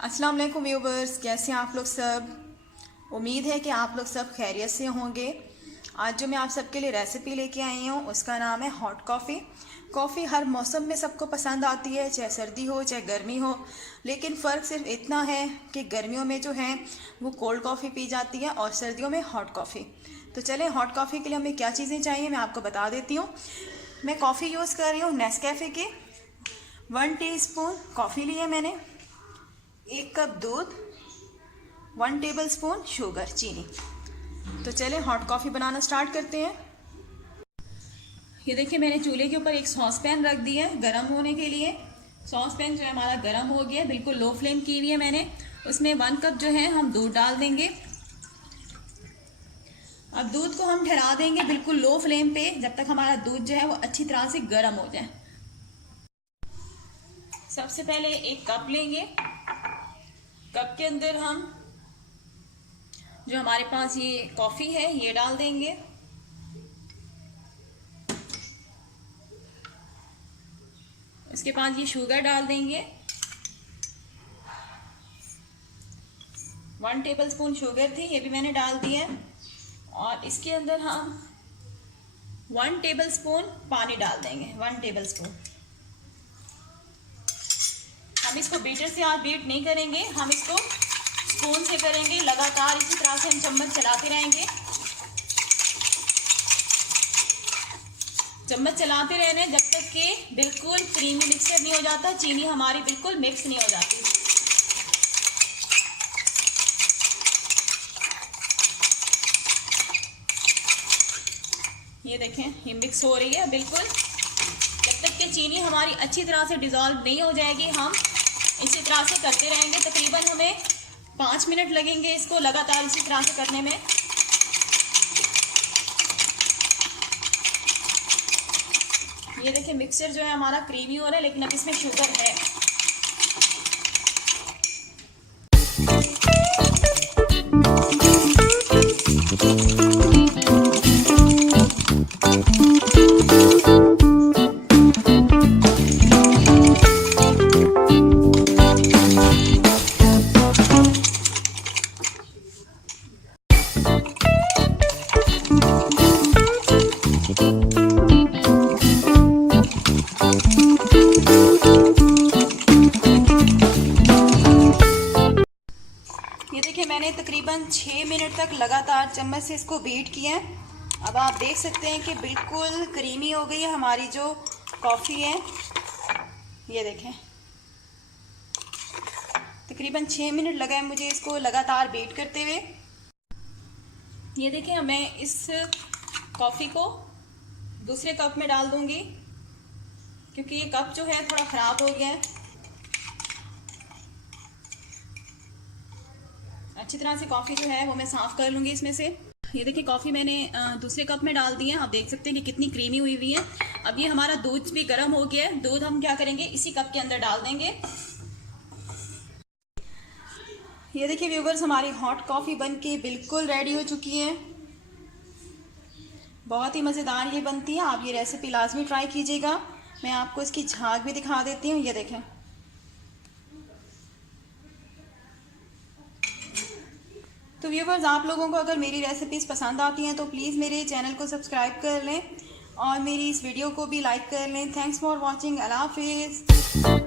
अस्सलाम वालेकुम व्यूवर्स, कैसे हैं आप लोग सब। उम्मीद है कि आप लोग सब खैरियत से होंगे। आज जो मैं आप सबके लिए रेसिपी लेके आई हूँ उसका नाम है हॉट कॉफ़ी। कॉफ़ी हर मौसम में सबको पसंद आती है, चाहे सर्दी हो चाहे गर्मी हो, लेकिन फ़र्क सिर्फ इतना है कि गर्मियों में जो है वो कोल्ड कॉफ़ी पी जाती है और सर्दियों में हॉट कॉफ़ी। तो चलें, हॉट कॉफ़ी के लिए हमें क्या चीज़ें चाहिए मैं आपको बता देती हूँ। मैं कॉफ़ी यूज़ कर रही हूँ नेस्कैफ़े की। 1 टीस्पून कॉफ़ी ली है मैंने, 1 कप दूध, 1 टेबलस्पून शुगर चीनी। तो चलें हॉट कॉफ़ी बनाना स्टार्ट करते हैं। ये देखिए, मैंने चूल्हे के ऊपर एक सॉस पैन रख दिया है गर्म होने के लिए। सॉस पैन जो है हमारा गर्म हो गया है, बिल्कुल लो फ्लेम की हुई है मैंने। उसमें 1 कप जो है हम दूध डाल देंगे। अब दूध को हम ठहरा देंगे बिल्कुल लो फ्लेम पे जब तक हमारा दूध जो है वो अच्छी तरह से गर्म हो जाए। सबसे पहले एक कप लेंगे। कप के अंदर हम जो हमारे पास ये कॉफ़ी है ये डाल देंगे। इसके बाद ये शुगर डाल देंगे। 1 टेबलस्पून शुगर थी, ये भी मैंने डाल दी है। और इसके अंदर हम 1 टेबलस्पून पानी डाल देंगे। 1 टेबलस्पून। हम इसको बीटर से आज बीट नहीं करेंगे, हम इसको स्पून से करेंगे। लगातार इसी तरह से हम चम्मच चलाते रहेंगे। चम्मच चलाते रहना जब तक कि बिल्कुल क्रीमी मिक्सचर नहीं हो जाता, चीनी हमारी बिल्कुल मिक्स नहीं हो जाती। ये देखें, ये मिक्स हो रही है बिल्कुल। जब तक कि चीनी हमारी अच्छी तरह से डिज़ोल्व नहीं हो जाएगी हम इसी तरह से करते रहेंगे। तकरीबन हमें 5 मिनट लगेंगे इसको लगातार इसी तरह से करने में। ये देखिए, मिक्सचर जो है हमारा क्रीमी हो रहा है, लेकिन अब इसमें शुगर है। ये देखिए, मैंने तकरीबन 6 मिनट तक लगातार चम्मच से इसको बीट किया है। अब आप देख सकते हैं कि बिल्कुल क्रीमी हो गई है हमारी जो कॉफ़ी है। ये देखें, तकरीबन 6 मिनट लगा है मुझे इसको लगातार बीट करते हुए। ये देखें, मैं इस कॉफ़ी को दूसरे कप में डाल दूंगी क्योंकि ये कप जो है थोड़ा ख़राब हो गया है। अच्छी तरह से कॉफ़ी जो है वो मैं साफ़ कर लूँगी इसमें से। ये देखिए, कॉफ़ी मैंने दूसरे कप में डाल दी है। आप देख सकते हैं कि कितनी क्रीमी हुई हुई है। अब ये हमारा दूध भी गर्म हो गया है। दूध हम क्या करेंगे, इसी कप के अंदर डाल देंगे। ये देखिए व्यूवर्स, हमारी हॉट कॉफ़ी बन के बिल्कुल रेडी हो चुकी है। बहुत ही मज़ेदार ये बनती है। आप ये रेसिपी लाजमी ट्राई कीजिएगा। मैं आपको इसकी झाग भी दिखा देती हूँ। ये देखें, तो व्यूवर्स, आप लोगों को अगर मेरी रेसिपीज़ पसंद आती हैं तो प्लीज़ मेरे चैनल को सब्सक्राइब कर लें और मेरी इस वीडियो को भी लाइक कर लें। Thanks for watching. अल्लाह हाफिज़।